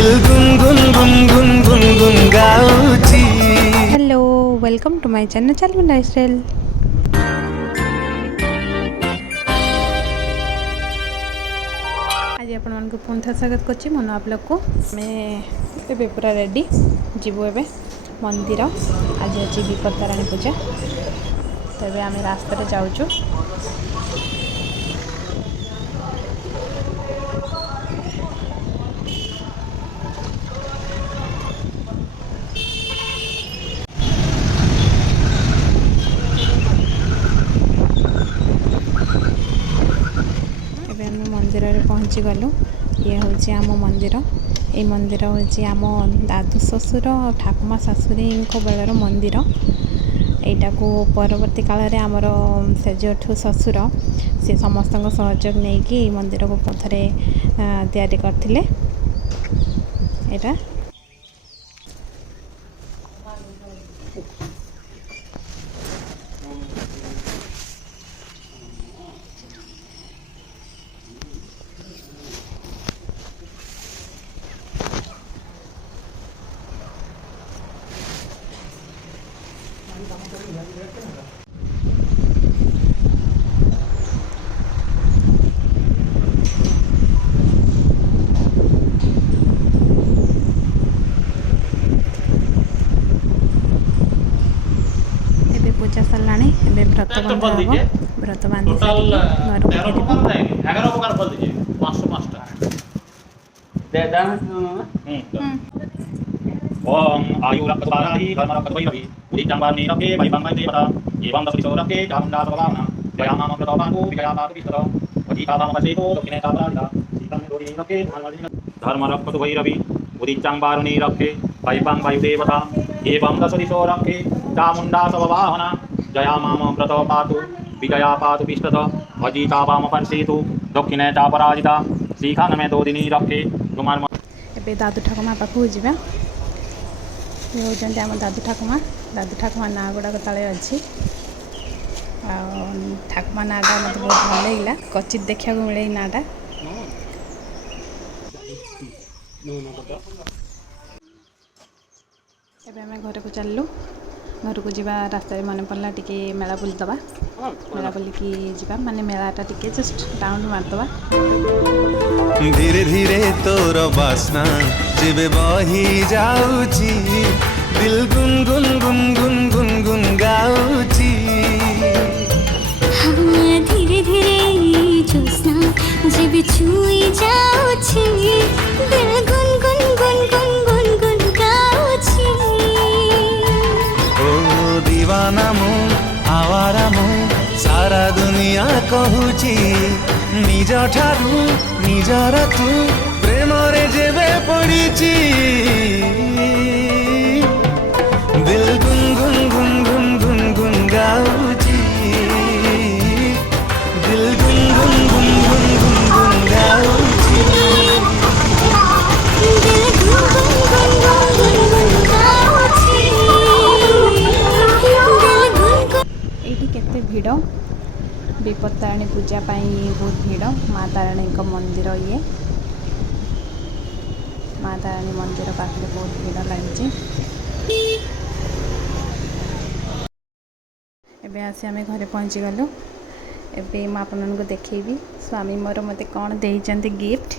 दिल गुनगुन गुनगुन गुनगुन गाउची। Hello welcome to my channel चालू लाइफस्टाइल। आज आपण मानक पुणी थे स्वागत करछि मन आप लोग को। मैं ए पूरा रेडी जीवु एबे मंदिर। आज अछि विपत्ताराणी पूजा, तबे आम रास्ता जाऊँ। मंदिर में पहुँची गलु। ये हूँ आम मंदिर। ये मंदिर हूँ आम दादू शशुर ठाकुमा शाशुरी बेलर मंदिर। यटा को परवर्ती काल में आमर से जो शशुर से समस्त सहयोग नहीं कि मंदिर को पथरे तैयारी करथिले। एटा पूजा सरला। व्रत बंधा हम। व्रत बांधि ओम आयुरक्तवाराहि धर्मरक्तवैरवि उदितांबानि रके वैभंगै देवता एवं दशदिशो रके चामुण्डा सर्वभावना जयामाम प्रतोपानु विजयापातु विष्णो वजीतावामवसेतो दक्षिणे चापराजिता सीतं दोरी रके धर्मरक्तवैरवि उदितांबानि रके वैभंगै देवता एवं दशदिशो रके चामुण्डा सर्वभावना जयामाम प्रतोपातु विजयापातु विष्णो वजीतावामवसेतो दक्षिणे चापराजिता सीतं मे दोदिनी रके कुमार। एबे दादू ठाकुमा पाखु जिबा। ये होचंती आम दादू ठाकुमा। दादू ठाकुमा ना गुड़ाक तले अच्छी। ठाकुमा नाटा मत बहुत भल लगे। क्वचित देखा मिले नाटा। एबे आम घर को चलू। घर को जीवा रास्ता मन पड़ा टी मेला बुलदबा। मेला बुलिकी जीवा माने मेलाटा टी जस्ट राउंड मारदबा। धीरे धीरे तोर बासना जेबे बही जाऊची, दिल गुनगुन गुनगुन गुनगुन गाऊची। हाँ धीरे धीरे जोस्ना जेबे छुई जाऊची, दिल गुनगुन गुनगुन गुनगुन गाऊची। ओ दीवाना मु आवारा मु सारा दुनिया कहूची, निज ठारू निजर तू प्रेम रे जेबे पड़ीची, दिल गुनगुन गुनगुन गुनगुन गाऊची, दिल गुनगुन गुनगुन गुनगुन गाऊची। दिल गुनगुन गुनगुन गुनगुन गाऊची। दिल गुनगुन। एठी केते भिड़ विपत्ताराणी पूजा पाई बहुत भिड़। माँ ताराणी मंदिर ये माँ ताराणी मंदिर पाखे बहुत भिड़ लगी। एबे आसी आम घरे पहुँची गलु। एबे मैं आपको देखी स्वामी मोर मते कौन देइचंती गिफ्ट।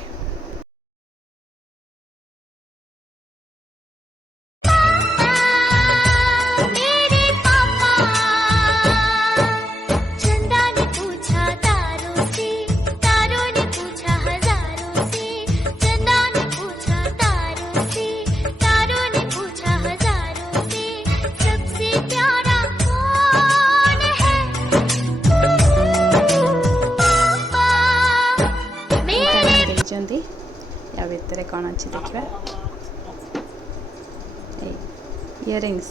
या भितर कौन अच्छी देखा इयरिंग्स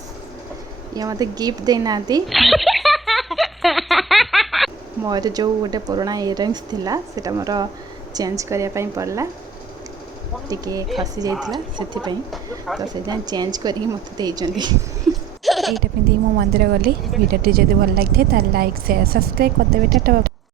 ये मत गिफ्ट देना मोर जो गोटे पुराना इयरिंग्स थिला सेटा मोर चेंज करने पड़ला टिके खसी जाइथिला सेथि तो से चेंज करके मत देइचंदी। एटा पिंदी मो मंदिर गली। वीडियो जदि भल लगे लाइक शेयर सब्सक्राइब करदेवे। टाटा।